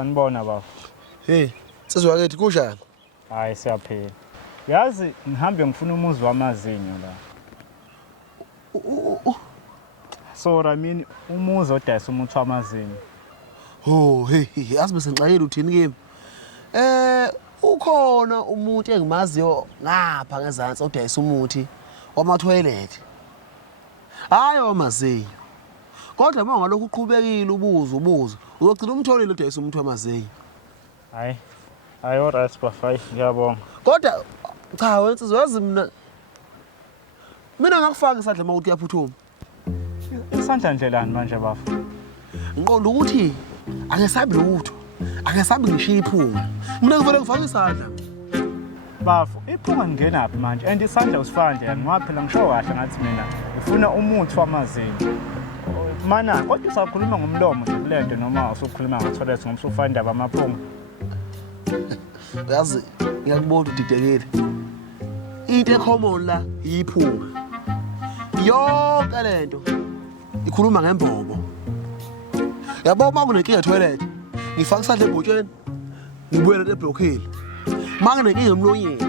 Sanibona baba. Hey, sesiwakethi kunjani? Hayi siyaphila. Yazi ngihambe ngifuna umuzi wamazinyo la. So I umuzi odayisa umuthi wamazinyo. Oh, hey, asibese ngixakile uthini kimi? Ukhona umuntu engimaziyo ngapha ngezantsi odayisa umuthi WamaToilet. Hayi wamazinyo. Kodwa uma ngalokho uqhubekile ubuza, uzogcina umtholile odayisa umuthi wamazinyo. Hayi. Hayi alright bafai, ngiyabonga. Kodwa cha wenza uyazi mina ngakufaka isandla uma uthi uyaphuthuma. Isandla ndlelani manje bafu? Ngiqonda ukuthi angesabi lutho. Angesabi ngishiya iphunga. Mina ngivele ngifake isandla. Bafu, iphunga ngingenaphi manje? And isandla usifande ngoba phela ngisho kahle ngathi mina ngifuna umuthi wamazinyo. Mana, kodwa usakhuluma ngomlomo nje kulento noma usukhuluma ngoToilet ngoba usufanda indaba amaphunga. Yazi ngiyakubona udidekile. Into ecommon la iphunga. Yonke lento ikhuluma ngembobo. Yabo uma kunenkinga etoilet, ngifaka isandla ebhotsheni, ngibuyele eblockini. Uma kunenkinga emlonyeni,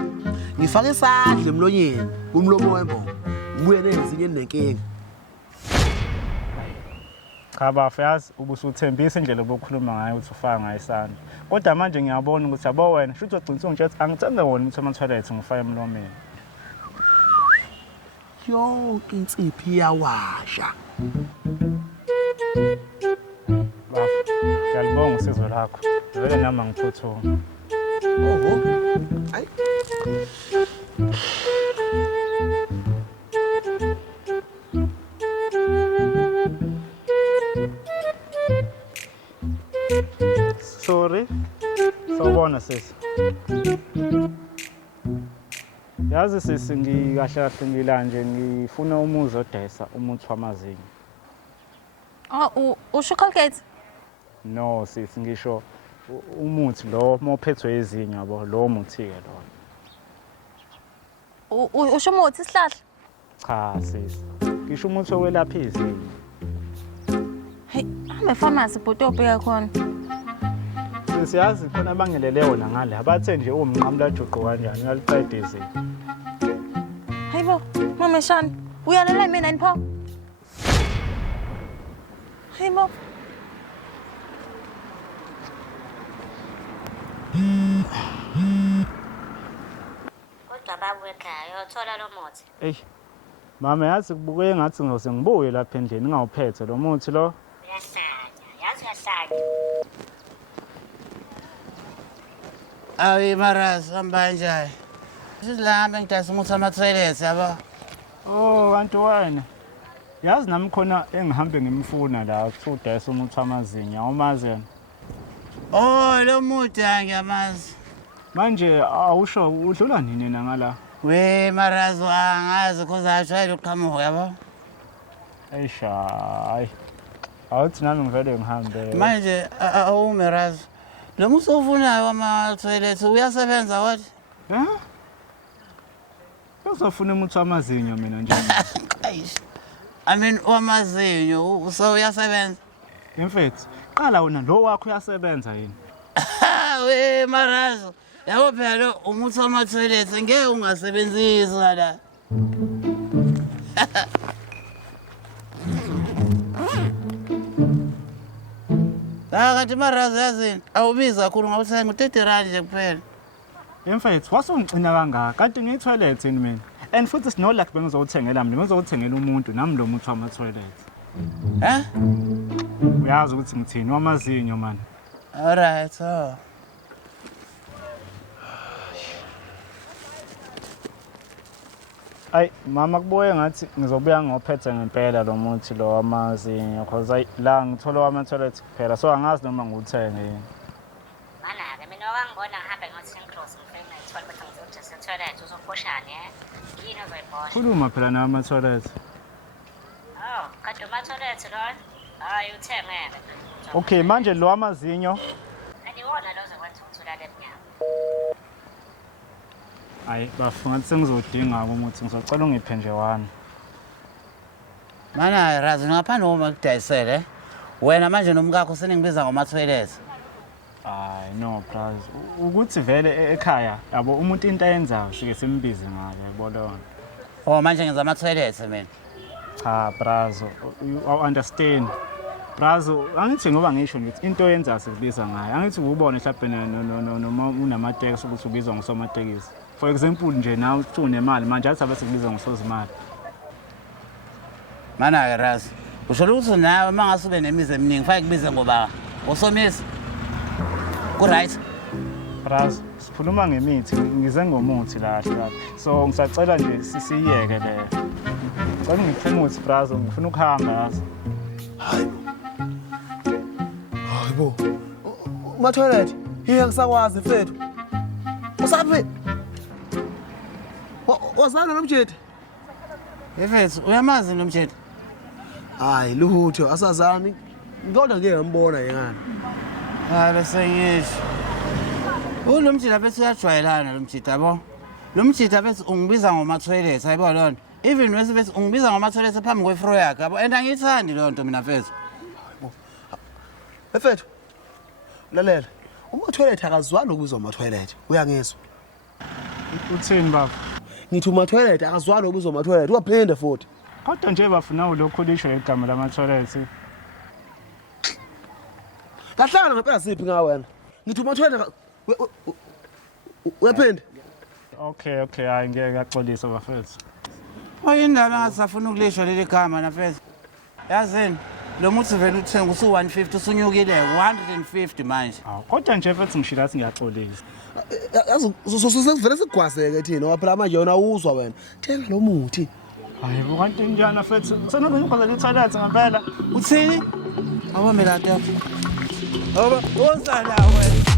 ngifaka isandla emlonyeni, kumlomo wembobo. Ngibuyele ezinye nenkinga. Cha bafu yazi ubusuthembisa indlela obukhuluma ngayo ukuthi ufaka ngayo isandla. Kodwa manje ngiyabona ukuthi yabo wena shuthi ugcina ungitshethi angithenge wona umuthi wamaToilet ngifaka emlomeni. Yonke insiphi iyawasha. Bafu, ngiyalibonga usizo lakho. Vele nami ngiphuthuma. Oh, hayi. Sorry. Sawubona sisi. Yazi sisi ngikahle kahle ngila nje ngifuna umuzi odayisa umuthi wamazinyo. Oh, usho Colgate? No sisi ngisho umuthi lo mophethwe izinyo yabo lo muthi ke lo. Usho umuthi isihlahla? Cha sisi. Ngisho umuthi okwelapha izinyo. Hey, ame pharmacy bhuti obheka khona. Siyazi khona abangelele wona ngale abathe nje umnqamla juqu kanjani ngaliqeda izinyo. Hayibo, mama Shani, uyalela mina yini pho? Hayibo. Kodwa babu ekhaya uyothola lo muthi. Ey. Mama yazi kubuke ngathi ngose ngibuye lapha endlini ngawuphethe lo muthi lo. Uyahlanya, yazi uyahlanya. Ayi Maras, hamba njani? Sizilahamba ngidayisa umuthi wamaToilet yabo. Oh, kanti wena. Yazi nami khona engihambe ngimfuna la kuthiwa udayisa umuthi wamazinyo, awumazi yena. Oh, lo muthi angiyamazi. Manje awusho udlula nini na ngala? We Maras angazi kuzashayela uqhamuka yabo. Ayisha, hayi. Awuthi nami ngivele ngihambe. Manje awu Maras. Lo muthi ofunayo wamaToilet uyasebenza wathi? Ha? Uzofuna umuthi wamazinyo mina nje. Ayish. I mean wamazinyo so uyasebenza. In fact, qala wena lo wakho uyasebenza yini? We Maras, yabo phela lo umuthi wamaToilet ngeke ungasebenzisa la. Kanti Maras yazini awubiza kakhulu ngawuthenga u30 nje kuphela. In fact, wasungicina kangaka kanti ngiyitoilet yini mina. And futhi sino like bengizowuthengela mina, ngizowuthengela umuntu nami lo muthi wamaToilet. Eh? Uyazi ukuthi ngithini wamazinyo man. Alright, oh. Ay, mama kubuye ngathi ngizobuya ngophethe ngempela lo muthi lo wamazinyo because la ngithola wamaToilet kuphela so angazi noma ngiwuthenge yini. Mana-ke mina wakangibona ngihambe ngo-10 Cross ngifike ngayithola ukuthi ngizodayisa etoilet uzofoshane yini ozoyibona. Khuluma phela namaToilet. Oh, kanti umaToilet lo hayi uthengeke. Okay, manje lo wamazinyo Andiwona lo ozokwenza ukuthi ulale ebunyama. hayi bafuna ukuthi sengizodinga ukuthi ngizocela ungiphe nje wami. Mana Razi ngaphandle uma kudayisele wena manje nomkakho seningibiza ngomaToilet. Hayi no bras. Ukuthi vele ekhaya yabo umuntu into ayenzayo sike simbize ngayo yabona. Oh manje ngenza ama-toilet mina. Cha bras, you understand. Bras, angithi ngoba ngisho ngithi into oyenzayo sikubiza ngayo. Angithi ubone mhlawumbe noma unamatekisi ukuthi ubizwa ngosomatekisi. For example nje nawe uthi unemali manje athi abe sikubiza ngosozimali. Mana-ke Ras, usho ukuthi nawe uma ngase ube nemizi eminingi fanele kubize ngoba usomisi. Ku-right? Bras, sikhuluma ngemithi, ngize ngomuthi lapha. So ngisacela nje sisiyeke le. Ngicela ngiphume umuthi bras, ngifuna ukuhamba yazi. Hayibo. WamaToilet, hiya ngisakwazi mfethu. Usaphi? Wazana nomjeti? Yefethu, uyamazi lo mjeti? Hayi lutho asazani. Kodwa ngeke ngambona yengane. Hayi bese ngisho. Lo mjeti bese uyajwayelana lo mjeti yabo. Lo mjeti bese ungibiza ngoma-toilet, hayibo lona. Even bese ungibiza ngoma-toilet phambi kwefro yakhe yabo. And angiyithandi lo nto mina fethu. Mfethu. Lalela. WamaToilet akazwani ukubizwa WamaToilet. Uyangizwa? Uthini baba? Ngithi WamaToilet akazwani ukubizwa WamaToilet. Uyaphinde futhi. Kodwa nje bafuna ulokhulisho igama lama-toilet. Kahlala ngempela siphi nga wena? Ngithi WamaToilet uyaphinde? Okay, hayi ngeke ngaxolisa bafethu. Oyindaba ngasafuna ukulishwa leli gama nafethu. Yazini, lo muthi vele uthenga usu-150 usunyukile 150 manje. Kodwa nje mfethu ngishila athi ngiyaxolisa. Yazi sesivele sigwaseke thina ngoba phela manje yona uzwa wena. Thenga lo muthi. Hayi bo kanti njani mfethu? Senobe ngibhazela i-toilet ngempela. Uthini? Awuhambe la nto. Awuba, wozala wena.